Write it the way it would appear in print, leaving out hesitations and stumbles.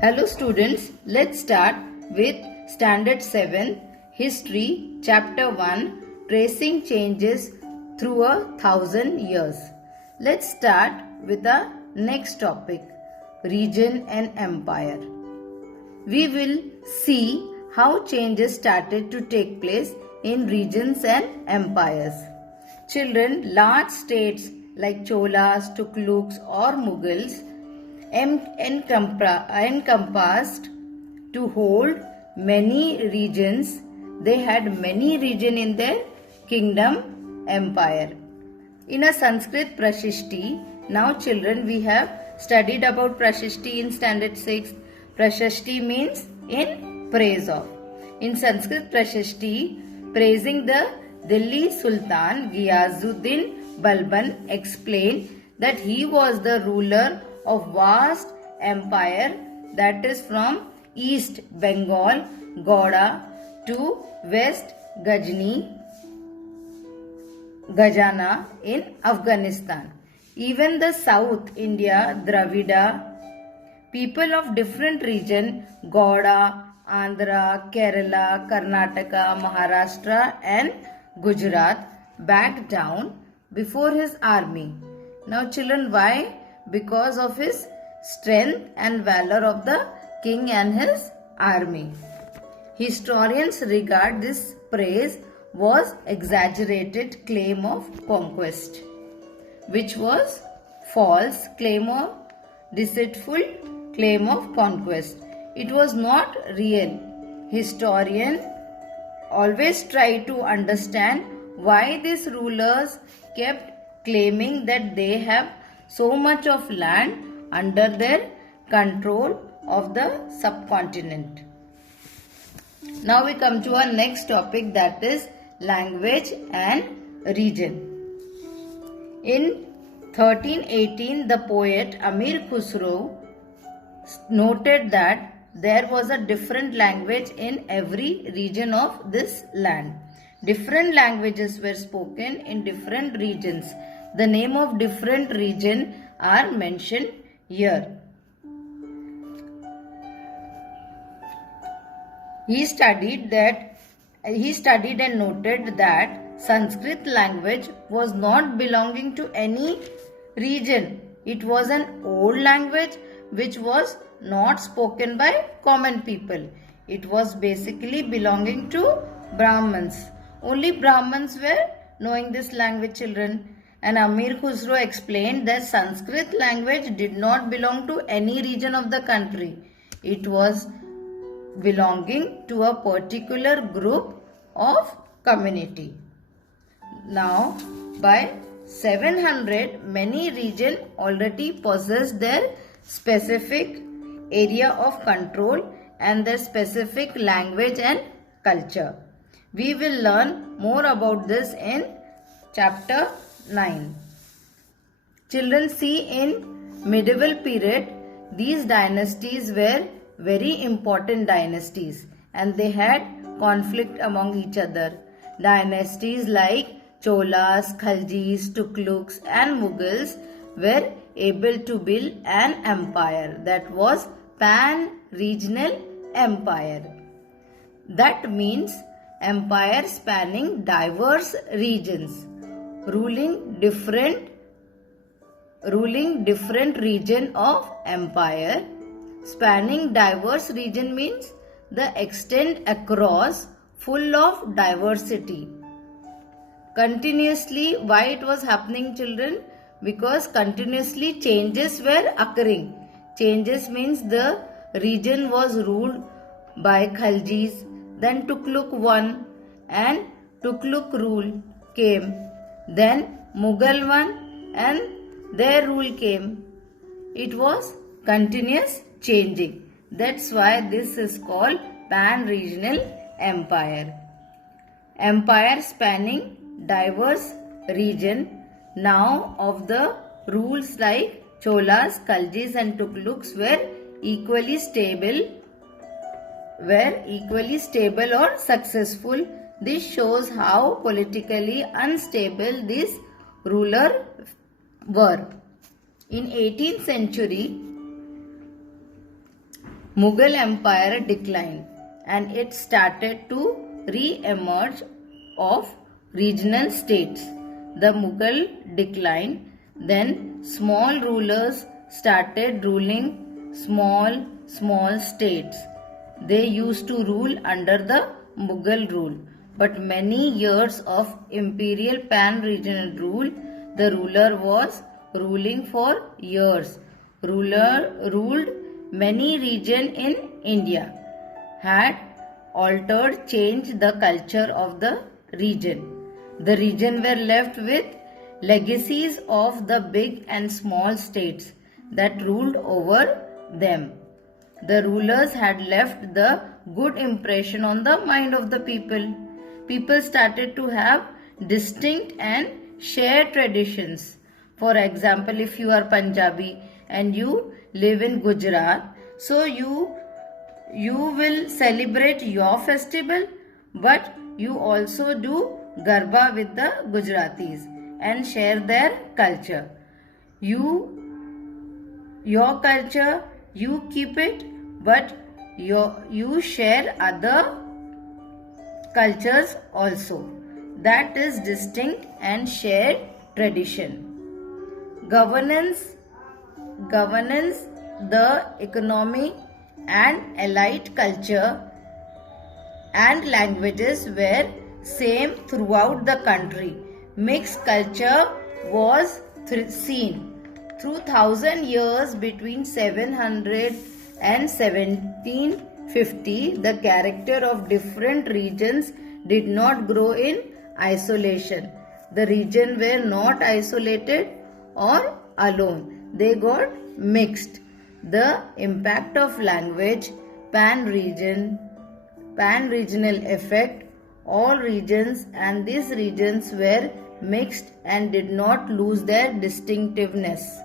Hello students, let's start with Standard 7 History Chapter 1 Tracing Changes Through 1,000 Years. Let's start with the next topic, Region and Empire. We will see how changes started to take place in regions and empires. Children, large states like Cholas, Tughlaqs or Mughals encompassed to hold many regions. They had many regions in their kingdom empire. In a Sanskrit Prashasti, now children, we have studied about Prashasti in standard 6. Prashasti means in praise of. In Sanskrit Prashasti, praising the Delhi Sultan Ghiyazuddin Balban explained that he was the ruler of vast empire that is from East Bengal, Gauda to West Gajana in Afghanistan. Even the South India, Dravida, people of different region, Gauda, Andhra, Kerala, Karnataka, Maharashtra and Gujarat backed down before his army. Now children, why? Because of his strength and valor of the king and his army. Historians regard this praise was exaggerated claim of conquest, which was false claim of deceitful claim of conquest. It was not real. Historians always try to understand why these rulers kept claiming that they have so much of land under their control of the subcontinent. Now we come to our next topic, that is language and region. In 1318, the poet Amir Khusro noted that there was a different language in every region of this land. Different languages were spoken in different regions. The name of different region are mentioned here. He studied and noted that Sanskrit language was not belonging to any region. It was an old language which was not spoken by common people. It was basically belonging to Brahmins. Only Brahmins were knowing this language, children. And Amir Khusro explained that Sanskrit language did not belong to any region of the country. It was belonging to a particular group of community. Now, by 700, many regions already possessed their specific area of control and their specific language and culture. We will learn more about this in chapter 9. Children, see, in medieval period, these dynasties were very important dynasties and they had conflict among each other. Dynasties like Cholas, Khaljis, Tughlaqs and Mughals were able to build an empire that was pan-regional empire. That means empire spanning diverse regions, ruling different region of empire. Spanning diverse region means the extent across full of diversity. Continuously, why it was happening, children? Because continuously changes were occurring. Changes means the region was ruled by Khaljis, then Tughlaq won and Tughlaq rule came. Then Mughal won and their rule came. It was continuous changing. That's why this is called pan-regional empire. Empire spanning diverse region. Now of the rules like Cholas, Khaljis and Tughlaqs were equally stable or successful. This shows how politically unstable these rulers were. In 18th century, Mughal Empire declined and it started to re-emerge of regional states. The Mughal declined, then small rulers started ruling small states. They used to rule under the Mughal rule, but many years of imperial pan-regional rule, the ruler was ruling for years. Ruler ruled many regions in India, had altered, changed the culture of the region. The region were left with legacies of the big and small states that ruled over them. The rulers had left the good impression on the mind of the people. People started to have distinct and shared traditions. For example, if you are Punjabi and you live in Gujarat, so you will celebrate your festival, but you also do Garba with the Gujaratis and share their culture. Your culture, you keep it, but you share other cultures also. That is distinct and shared tradition. Governance, the economy and allied culture and languages were same throughout the country. Mixed culture was seen. Through 1,000 years between 700 and 1750, the character of different regions did not grow in isolation. The regions were not isolated or alone. They got mixed. The impact of language, pan-regional effect, all regions and these regions were mixed and did not lose their distinctiveness.